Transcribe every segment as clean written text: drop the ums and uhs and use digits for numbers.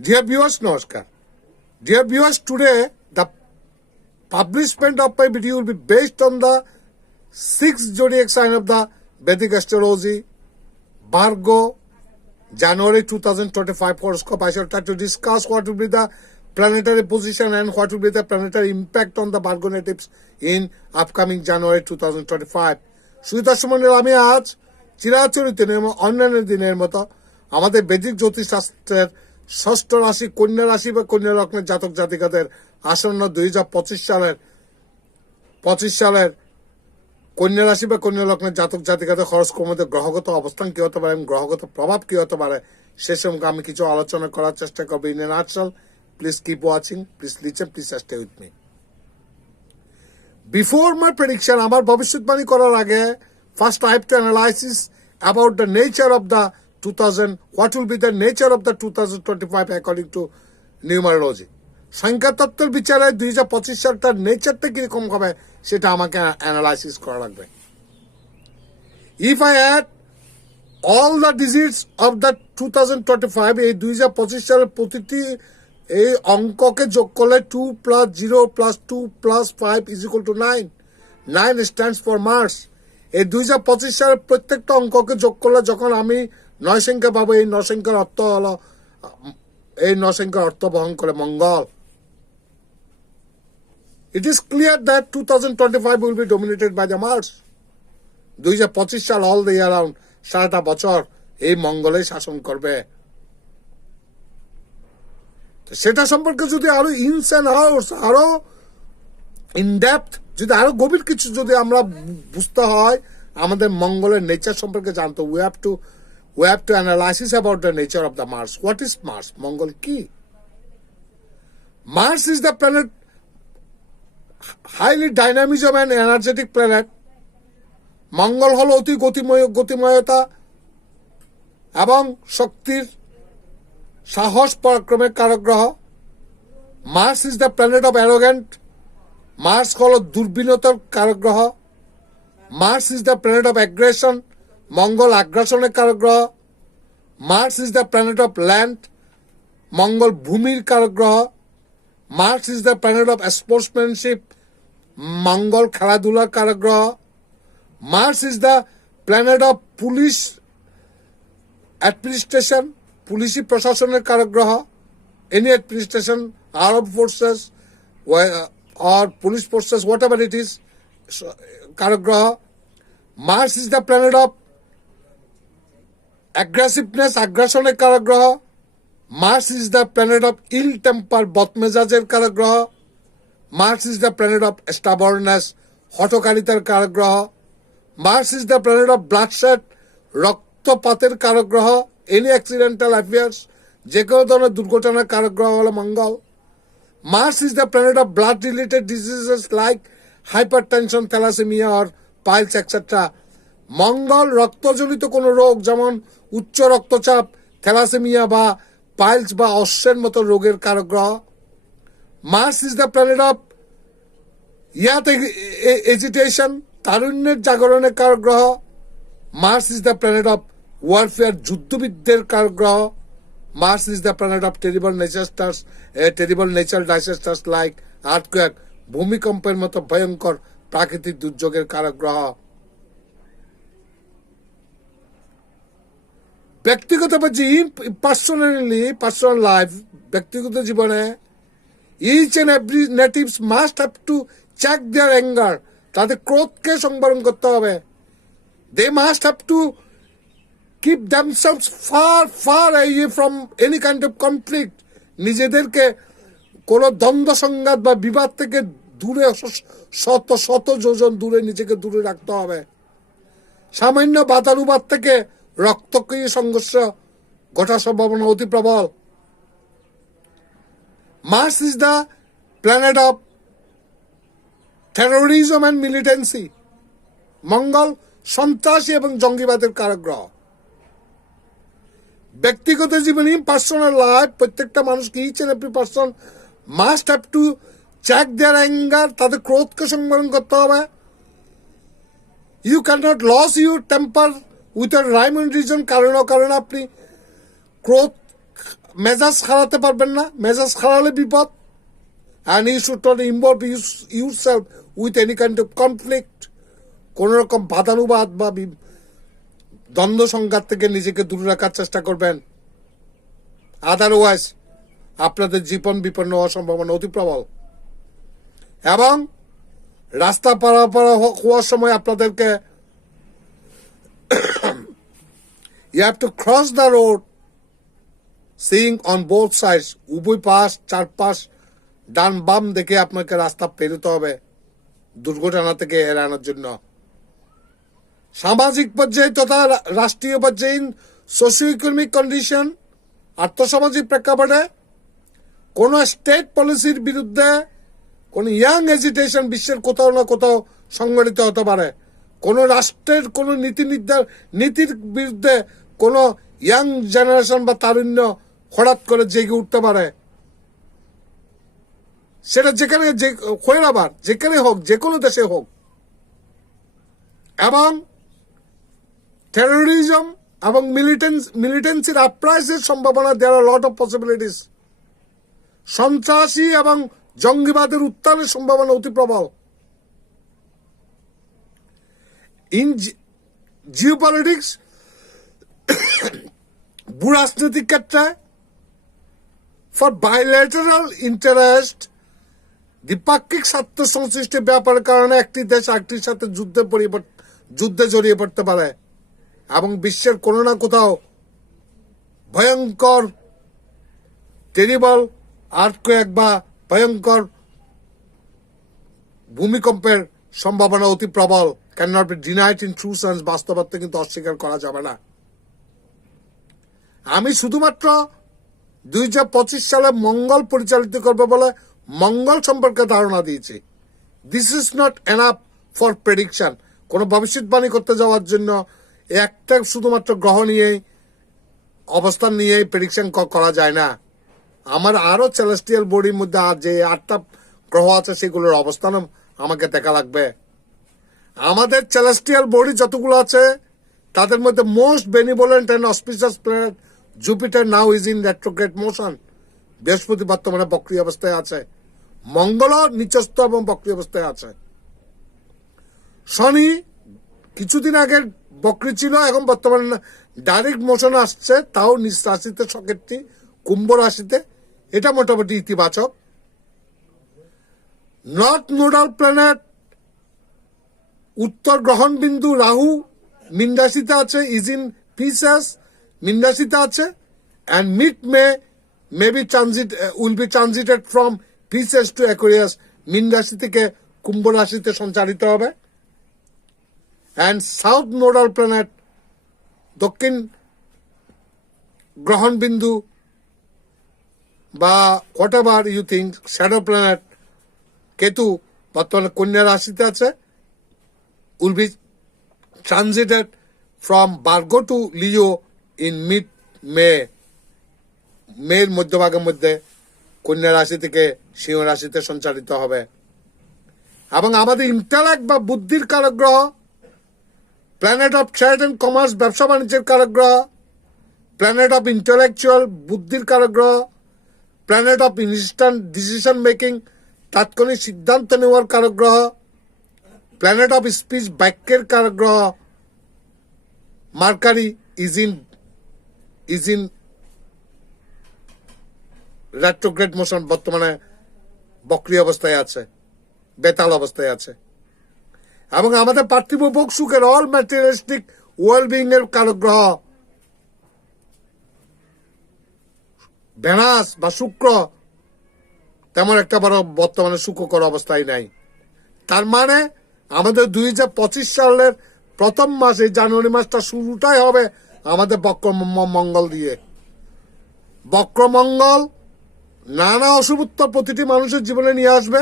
Dear viewers, Namaskar. Dear viewers, today the publishment of my video will be based on the 6th zodiac sign of the Vedic astrology, Virgo, January 2025 horoscope. I shall try to discuss what will be the planetary position and what will be the planetary impact on the Virgo natives in upcoming January 2025. সুদর্শনের আমি আজ চিরাচরিত অন্যান্য দিনের মতো আমাদের বেদিক জ্যোতিষশাস্ত্রের ষষ্ঠ রাশি কন্যা রাশি বা কন্যা লগ্নের জাতক জাতিকাদের আসন্ন 2025 সালের কন্যা রাশি বা কন্যা লগ্নের জাতক জাতিকাদের হরস্কোপের মধ্যে গ্রহগত অবস্থান কি হতে পারে এবং গ্রহগত প্রভাব কি হতে পারে সে সম্পর্কে আমি কিছু আলোচনা করার চেষ্টা করব। In a nutshell, please keep watching, please listen, please stay with me. Before my prediction, আমার ভবিষ্যৎবাণী করার আগে first I have to analysis about the nature of the what will be the nature of the 2025 according to numerology. সংখ্যাতত্ত্বের বিচারে 2025 সালটার নেচারটা কিরকম হবে সেটা আমাকে analysis করা লাগবে। If I add all the digits of the 2025, এই 2025 সালের প্রতিটি এই অঙ্ককে যোগ করলে 2 + 0 + 2 + 5 = 9. 9 stands for Mars. এই 2025 সালের প্রত্যেকটা অঙ্ককে যোগ করলে যখন আমি 9 সংখ্যা পাবো, এই 9 সংখ্যার অর্থ হলো এই 9 সংখ্যার অর্থ বহন করে মঙ্গল। It is clear that 2025 will be dominated by the Mars. 2025 সাল all the year round সারাটা বছর এই মঙ্গলে শাসন করবে। সেটা সম্পর্কে যদি আরো ইনস এন্ড আউটস আরো ইনডেপথ যদি আরো গভীর কিছু যদি আমরা বুঝতে হয় আমাদের মঙ্গলের নেচার সম্পর্কে জানতে we have to analysis about the nature of the Mars. What is Mars? মঙ্গল কি? Mars is the planet highly dynamism and energetic planet. মঙ্গল হলো অতি গতিময়তা এবং শক্তির সাহস পরাক্রমের কারক গ্রহ। Mars is the planet of arrogant. Mars হল দুর্বিনতার কারক গ্রহ। Mars is the planet of aggression. মঙ্গল আগ্রাসনের কারক গ্রহ। Mars is the planet of land. মঙ্গল ভূমির কারক গ্রহ। Mars is the planet of sportsmanship. মঙ্গল খেলাধুলার কারক গ্রহ। Mars is the planet of police administration. পুলিশি প্রশাসনের কারক গ্রহ। Any administration, arm forces or police forces, whatever it is, কারক গ্রহ। Mars is the planet of aggressiveness, আগ্রাসনের কারক গ্রহ। Mars is the planet of ill temper, বদমেজাজের কারক গ্রহ। Mars is the planet of stubbornness, হঠকারিতার কারক গ্রহ। Mars is the planet of bloodshed, রক্তপাতের কারক গ্রহ। এনি অ্যাক্সিডেন্টাল অ্যাফেয়ার্স, যে কোনো ধরনের দুর্ঘটনার কারক গ্রহ হলো মঙ্গল। Mars is the planet of blood-related diseases like hypertension, thalassemia or piles, etc. মঙ্গল রক্তজনিত কোনো রোগ যেমন উচ্চ রক্তচাপ, থ্যালাসেমিয়া বা পাইলস বা অশ্বের মতো রোগের কারক গ্রহ। Mars is the planet of youth agitation, তারুণ্যের জাগরণের কারক গ্রহ। Mars is the planet of warfare, যুদ্ধবিদ্যের কারক গ্রহ। Mars is the planet of terrible natural disasters like earthquake, ভূমিকম্পের মতো ভয়ঙ্কর প্রাকৃতিক দুর্যোগের কারক গ্রহ। ব্যক্তিগত পার্সোনাল লাইফ, ব্যক্তিগত জীবনে each and every natives must have to check their anger. তাদের ক্রোধকে সংবরণ করতে হবে। They must have to keep themselves far away from any kind of conflict. নিজেদেরকে কোন দ্বন্দ্ব সংঘাত বা বিবাদ থেকে দূরে শত যোজন দূরে নিজেকে দূরে রাখতে হবে। সামান্য বাতানুবাদ থেকে রক্তক্ষয়ী সংঘর্ষ ঘটার সম্ভাবনা অতি প্রবল। Mars is the planet of terrorism and militancy. মঙ্গল সন্ত্রাসী এবং জঙ্গিবাদের কারক গ্রহ। ব্যক্তিগত জীবনে পার্সোনাল লাইফ, প্রত্যেকটা মানুষকে each and every person must have to check their anger, তাদের ক্রোধকে সংবরণ করতে হবে। You can not lose your temper with a rhyme and reason. কারণ আপনি ক্রোধ মেজাজ খারাতে পারবেন না, মেজাজ খারালে বিপদ। And you should not involve yourself with any kind of conflict. কোন রকম বাদানুবাদ বা দ্বন্দ্ব সংঘাত থেকে নিজেকে দূরে রাখার চেষ্টা করবেন। আদারওয়াইজ আপনাদের জীবন বিপন্ন হওয়ার সম্ভাবনা অতি প্রবল। এবং রাস্তা পারাপার হওয়ার সময় আপনাদেরকে you have to cross the road seeing on both sides, উভয় পাশ চারপাশ ডান বাম দেখে আপনাকে রাস্তা পেরোতে হবে দুর্ঘটনা থেকে এড়ানোর জন্য। সামাজিক পর্যায়ে তথা রাষ্ট্রীয় পর্যায়ে সোশিও ইকোনমিক কন্ডিশন, আর্থসামাজিক প্রেক্ষাপটে কোন স্টেট পলিসির বিরুদ্ধে কোন ইয়াং এজিটেশন বিশ্বের কোথাও না কোথাও সংগঠিত হতে পারে। কোন রাষ্ট্রের কোন নীতির বিরুদ্ধে কোন ইয়াং জেনারেশন বা তারুণ্য হঠাৎ করে জেগে উঠতে পারে। সেটা যেখানে আবার যেখানে হোক, যে কোনো দেশে হোক। এবং টেরোরিজম এবং মিলিটেন্সির আপরাইজের সম্ভাবনা, দেয়ার আর লট অফ পসিবিলিটিস। সন্ত্রাসী এবং জঙ্গিবাদের উত্থানের সম্ভাবনা অতি প্রবল। ইন জিওপলিটিক্স, ভূরাজনৈতিক ক্ষেত্রে, ফর বাইলেটারাল ইন্টারেস্ট, দ্বিপাক্ষিক স্বার্থ সংশ্লিষ্ট ব্যাপারের কারণে একটি দেশ আরেকটির সাথে যুদ্ধে জড়িয়ে পড়তে পারে এবং বিশ্বের কোনো না কোথাও ভয়ঙ্কর টেরিবল আর্থকোয়েক বা ভয়ঙ্কর ভূমিকম্পের সম্ভাবনা অতি প্রবল। Can not be denied in true sense. বাস্তবতা কিন্তু অস্বীকার করা যাবে না। আমি শুধুমাত্র 2025 সালে মঙ্গল পরিচালিত করবে বলে মঙ্গল সম্পর্কে ধারণা দিয়েছি। This is not enough for prediction. কোন ভবিষ্যৎবাণী করতে যাওয়ার জন্য একটা শুধুমাত্র গ্রহ নিয়েই, অবস্থান নিয়েই প্রেডিকশন করা যায় না। আমার আরো সেলেস্টিয়াল বডির মধ্যে যে 8টা গ্রহ আছে সেগুলোর অবস্থান আমাকে দেখা লাগবে। আমাদের সেলেস্টিয়াল বডি যতগুলো আছে তাদের মধ্যে most benevolent and auspicious planet Jupiter now is in retrograde motion. বৃহস্পতি বর্তমানে বক্রী অবস্থায় আছে। মঙ্গল নিচস্থ এবং বক্রী অবস্থায় আছে। শনি কিছুদিন আগে বক্রী ছিল, এখন বর্তমানে ডাইরেক্ট মোশন আসছে, তাও নিজ রাশিতে সকেটটি কুম্ভ রাশিতে। এটা মোটামুটি ইতিবাচক। নর্থ নোডাল প্ল্যানেট উত্তর গ্রহণ বিন্দু রাহু মীন রাশিতে আছে, ইজ ইন পিসেস মীন রাশিতে আছে। And mid May be will be transited from Pisces to Aquarius. মীন রাশি থেকে কুম্ভ রাশিতে সঞ্চারিত হবে। অ্যান্ড সাউথ নোডাল প্ল্যানেট দক্ষিণ গ্রহণ বিন্দু বা whatever you think shadow planet Ketu বর্তমানে কন্যা রাশিতে আছে। Will be transited from Virgo to Leo in mid মের মধ্যভাগের মধ্যে কন্যা রাশি থেকে সিংহ রাশিতে সঞ্চারিত হবে। এবং আমাদের ইন্টালেক্ট বা বুদ্ধির কারক গ্রহ, planet of trade and commerce ব্যবসা বাণিজ্যের কারক গ্রহ, প্ল্যানেট অফ ইন্টেলেকচুয়াল বুদ্ধির কারক গ্রহ, planet of instant decision making তাৎক্ষণিক সিদ্ধান্ত নেওয়ার কারক গ্রহ, প্ল্যানেট অফ স্পিচ বাক্যের কারক গ্রহ mercury is in retrograde motion, বর্তমানে বক্রী অবস্থায় আছে, বেতাল অবস্থায় আছে। এবং আমাদের পার্থিব ভোগ সুখের অল ম্যাটেরিয়ালিস্টিক ওয়েলবিং এর কারক গ্রহ ভেনাস বা শুক্র তেমন একটা বড় বর্তমানে সুখকর অবস্থায় নাই। তার মানে আমাদের 2025 সালের প্রথম মাসে জানুয়ারি মাসটা শুরুটাই হবে আমাদের বক্রমঙ্গল দিয়ে। বক্রমঙ্গল নানা অশুভত্ব প্রতিটি মানুষের জীবনে নিয়ে আসবে,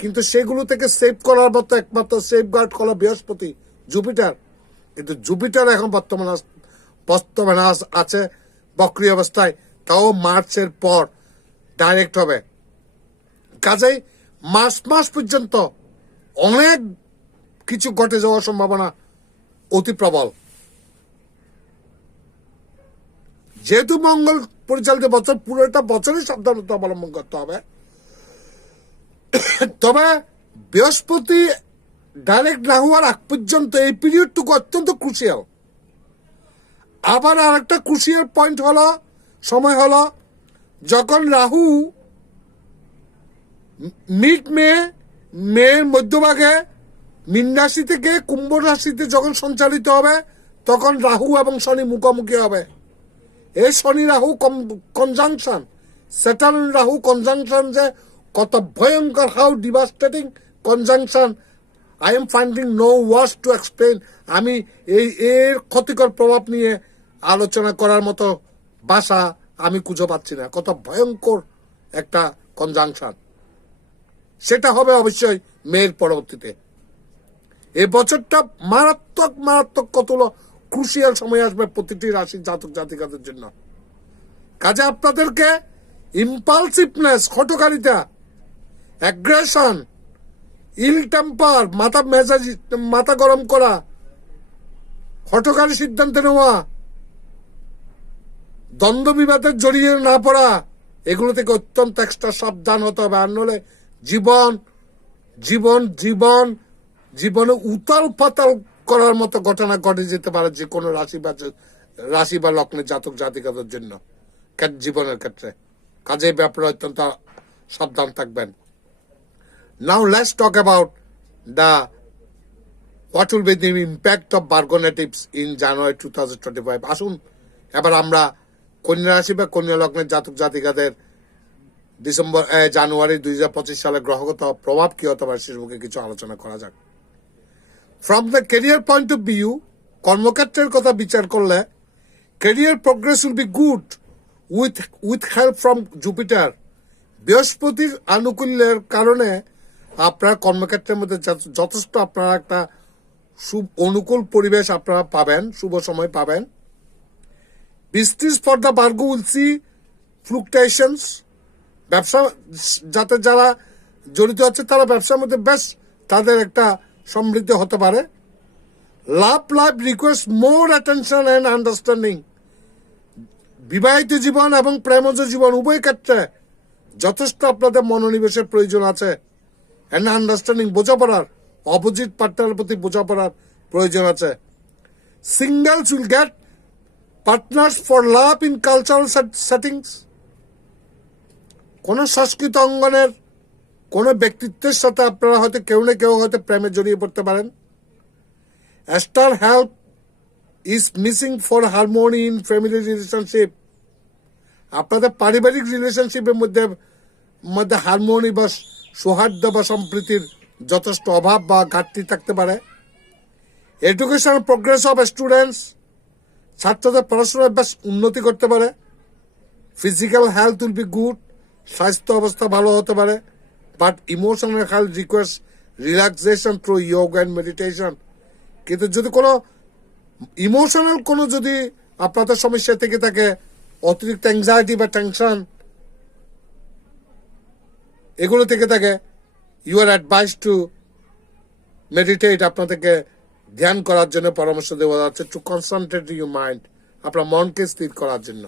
কিন্তু সেগুলো থেকে সেভ করার মতো একমাত্র সেফ গার্ড করা বৃহস্পতি, জুপিটার। কিন্তু জুপিটার এখন বর্তমানে আছে বক্রী অবস্থায়, তাও মার্চের পর ডাইরেক্ট হবে। কাজেই মাস পর্যন্ত অনেক কিছু ঘটে যাওয়ার সম্ভাবনা অতি প্রবল। যেহেতু মঙ্গল পরিচালিত বছর পুরোটা বছরই সাবধানতা অবলম্বন করতে হবে। তবে বৃহস্পতি ডাইরেক্ট না হওয়ার আগ পর্যন্ত এই পিরিয়ডটুকু অত্যন্ত ক্রুশিয়াল। আবার আরেকটা ক্রুশিয়াল পয়েন্ট হলো, সময় হলো যখন রাহু মের মধ্যভাগে মীন রাশি থেকে কুম্ভ রাশিতে যখন সঞ্চালিত হবে, তখন রাহু এবং শনি মুখোমুখি হবে। এই শনি Rahu conjunction, Saturn Rahu conjunction যে কত ভয়ঙ্কর, how devastating conjunction, I am finding no words to explain. আমি এর ক্ষতিকর প্রভাব নিয়ে আলোচনা করার মতো ভাষা আমি খুঁজে পাচ্ছি না। কত ভয়ঙ্কর একটা কনজাংশন, সেটা হবে অবশ্যই মেয়ের পরবর্তীতে। এই বছরটা মারাত্মক মারাত্মক কতগুলো ক্রুশিয়াল সময় আসবে প্রতিটি রাশির জাতক জাতিকাদের জন্য। কাজে আপনাদেরকে ইম্পালসিভনেস, হঠকারিতা, অ্যাগ্রেশন, ইল টেম্পার, মাথা গরম করা, হঠকারী সিদ্ধান্ত নেওয়া, দ্বন্দ্ব বিবাদের জড়িয়ে না পড়া, এগুলো থেকে অত্যন্ত এক্সট্রা সাবধান হতে হবে। আর নলে জীবনে উতাল পাতাল করার মতো ঘটনা ঘটে যেতে পারে যে কোনো রাশি বা লগ্নের জাতক জাতিকাদের জন্য জীবনের ক্ষেত্রে। কাজে ব্যাপারে অত্যন্ত সাবধান থাকবেন। Now let's talk about what will be the impact of Virgo natives in January 2025. আসুন এবার আমরা কন্যা রাশি বা কন্যা লগ্নের জাতক জাতিকাদের জানুয়ারি 2025 সালে গ্রহগত প্রভাব কি হতে পারে সেসম্পর্কে কিছু আলোচনা করা যাক। From the career point of view, কর্মক্ষেত্রের কথা বিচার করলে career progress will be good with help from Jupiter. বৃহস্পতির আনুকূল্যের কারণে আপনার কর্মক্ষেত্রের মধ্যে যথেষ্ট আপনারা একটা অনুকূল পরিবেশ আপনারা পাবেন, শুভ সময় পাবেন। Business for the Virgo will see fluctuations. ব্যবসা যাতে যারা জড়িত আছে তারা ব্যবসার মধ্যে বেশ তাদের একটা সমৃদ্ধি হতে পারে। Love life request more attention and understanding. বিবাহিত জীবন এবং প্রেমজ জীবন উভয় ক্ষেত্রে যথেষ্ট আপনাদের মনোনিবেশের প্রয়োজন আছে। অ্যান্ড আন্ডারস্ট্যান্ডিং, বোঝাপড়ার, অপোজিট পার্টনারের প্রতি বোঝাপড়ার প্রয়োজন আছে। Singles will get partners for love in cultural settings. কোন সংস্কৃত অঙ্গনের কোন ব্যক্তিত্বের সাথে আপনারা হয়তো কেউ না কেউ হয়তো প্রেমে জড়িয়ে পড়তে পারেন। Star help is missing for harmony in family relationship. আপনাদের পারিবারিক রিলেশনশিপের মধ্যে হারমোনি বা সৌহার্দ্য বা সম্প্রীতির যথেষ্ট অভাব বা ঘাটতি থাকতে পারে। এডুকেশন প্রোগ্রেস অফ স্টুডেন্টস, ছাত্রদের পড়াশোনায় বেশ উন্নতি করতে পারে। Physical health will be good, স্বাস্থ্য অবস্থা ভালো হতে পারে। But emotional health requires relaxation through yoga and meditation. কিন্তু যদি কোনো ইমোশনাল কোনো যদি আপনাদের সমস্যা থেকে থাকে, অতিরিক্ত অ্যাংজাইটি বা টেনশন এগুলো থেকে থাকে, you are advise to meditate. আপনাদেরকে ধ্যান করার জন্য পরামর্শ দেওয়া যাচ্ছে, টু কনসেন্ট্রেট ইউর মাইন্ড, আপনার মনকে স্থির করার জন্য।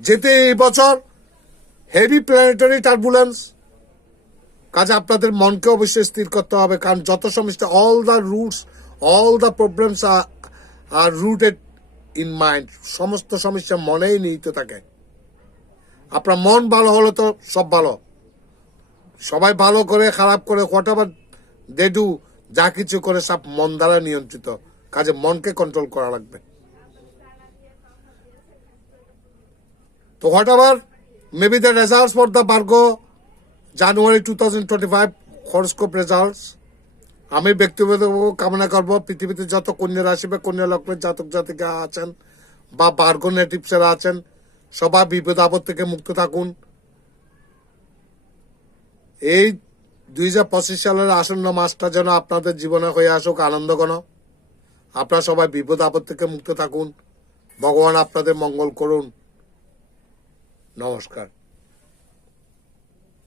যেতে এই বছর হেভি প্ল্যানেটারি টার্বুলেন্স, কাজে আপনাদের মনকে অবশ্যই স্থির করতে হবে। কারণ যত সমস্যা, all the problems are rooted in mind. সমস্ত সমস্যা মনেই নিহিত থাকে। আপনার মন ভালো হলে তো সব ভালো। সবাই ভালো করে খারাপ করে হোয়াট এভার দে ডু, যা কিছু করে সব মন দ্বারা নিয়ন্ত্রিত। কাজে মনকে কন্ট্রোল করা লাগবে। তো what ever maybe the results for the Virgo January 2025 horoscope results, আমি ব্যক্তিগত কামনা করব পৃথিবীতে যত কন্যা রাশি বা কন্যা লগ্নের জাতক জাতিকা আছেন বা ভার্গো নেটিভসরা আছেন, সবাই বিপদ আপদ থেকে মুক্ত থাকুন। এই 2025 সালের আসন্ন মাসটা যেন আপনাদের জীবনে হয়ে আসুক আনন্দঘন। আপনারা সবাই বিপদ আপদ থেকে মুক্ত থাকুন। ভগবান আপনাদের মঙ্গল করুন। নমস্কার।